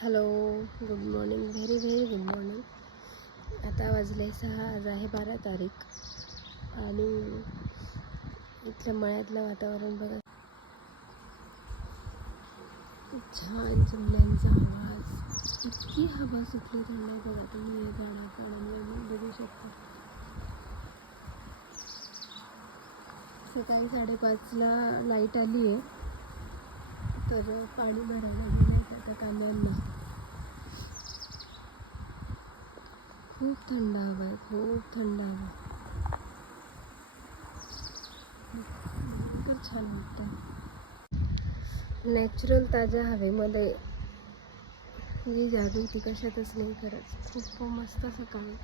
Hello, good morning, very very good morning. आता वाजले 6. आज आहे 12 तारीख आणि इथल्या मळ्यातलं वातावरण बघा. छान चिमण्यांचा आवाज, इतकी हवा सुटली त्यांना बघा. तुम्ही हे झाडाखाडांवर बघू शकता. सकाळी 5:30ला लाईट आली आहे, तर पाणी भरायला गेलं आता कांद्यांना. खूप थंड हवा आहे, खूप थंड हवा. खूप छान वाटतं. नॅचरल ताज्या हवेमध्ये जी जादू ती कशातच नाही. खरंच खूप मस्त सकाळी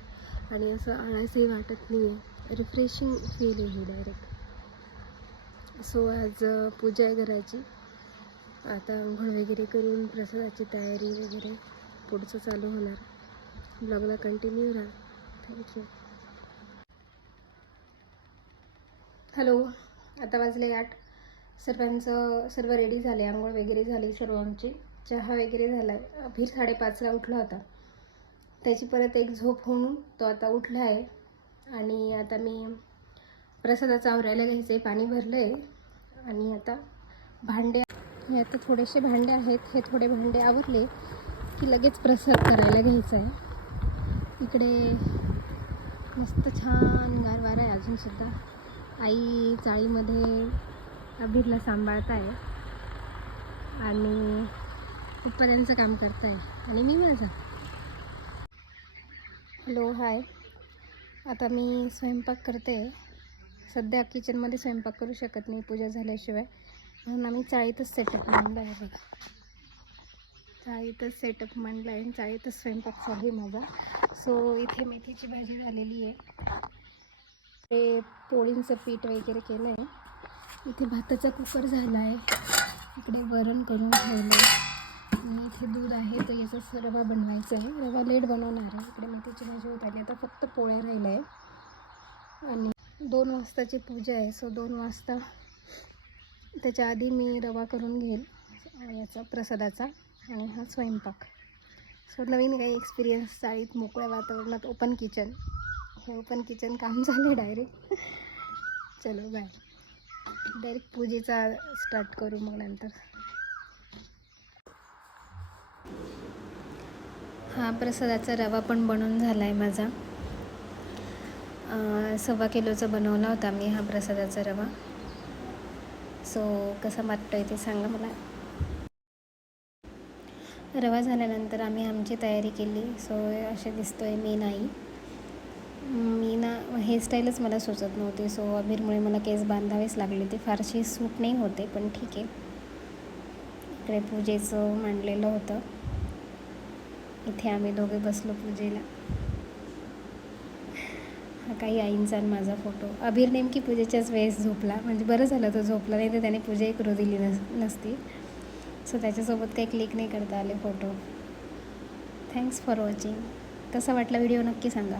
आणि असं आळसही वाटत नाही आहे. रिफ्रेशिंग फील आहे डायरेक्ट. सो आज पूजा आहे घराची. आता आंघोळ वगैरे करून प्रसादाची तयारी वगैरे पुढचं चालू होणार. ब्लॉगला कंटिन्यू राहा. थँक्यू. हॅलो, आता वाजले 8. सर्व रेडी झाले. आंघोळ वगैरे झाली सर्वांची. चहा वगैरे झाला आहे. अभिर 5:30ला उठला होता. त्याची परत एक झोप होऊन तो आता उठला आहे. आणि आता मी प्रसादाचं आवरायला घ्यायचं आहे. पाणी भरलं आहे आणि आता भांडे, हे आता थोडेसे भांडे आहेत. हे थोडे भांडे आवरले की लगेच प्रसाद करायला घ्यायचा आहे. इकडे मस्त छान गारवारा आहे अजूनसुद्धा. आई चाळीमध्ये अभिरला सांभाळत आहे आणि पप्पा त्यांचं काम करत आहे आणि मी माझा. हॅलो, हाय. आता मी स्वयंपाक करते. सध्या किचनमध्ये स्वयंपाक करू शकत नाही पूजा झाल्याशिवाय, म्हणून आम्ही चाळीतच सेटअप मांडला आहे बघा. चाळीतच सेटअप मांडला आहे आणि चाळीतच स्वयंपाक चालू आहे माझा. सो इथे मेथीची भाजी झालेली आहे. ते पोळींचं पीठ वगैरे केलं आहे. इथे भाताचा कुकर झाला आहे. इकडे वरण करून ठेवलं आहे आणि इथे दूध आहे. तर याचा रवा बनवायचा आहे. रवा लेट बनवणार आहे. इकडे मेथीची भाजी होत आली. आता फक्त पोळ्या राहिल्या आहे आणि 2 वाजताची पूजा आहे. सो 2 वाजता त्याच्या आधी मी रवा करून घेईल याचा प्रसादाचा आणि हा स्वयंपाक. सो नवीन काही एक्सपिरियन्स चाळीत मोकळ्या वातावरणात. ओपन किचन, हे ओपन किचन काम झाले डायरेक्ट. चलो बाय. डायरेक्ट पूजेचा स्टार्ट करू मग नंतर. हा प्रसादाचा रवा पण बनवून झाला आहे माझा. 1.25 किलोचा बनवला होता मी हा प्रसादाचा रवा. सो कसा वाटतोय ते सांगा मला. रवा झाल्यानंतर आम्ही आमची तयारी केली. सो असे दिसतोय मी ना हेअरस्टाईलच मला सुचत नव्हती. सो अभिरमुळे मला केस बांधावेच लागले. ते फारशी सूट नाही होते, पण ठीक आहे. इकडे पूजेचं मांडलेलं होतं. इथे आम्ही दोघे बसलो पूजेला. हा काही आईंचा आणि माझा फोटो. अभिर नेमकी पूजेच्याच वेळेस झोपला, म्हणजे बरं झालं तो झोपला, नाही तर त्याने पूजाही करू दिली नसती. सो त्याच्यासोबत काही क्लिक नाही करता आले फोटो. Thanks for watching. कसा वाटला व्हिडिओ नक्की सांगा.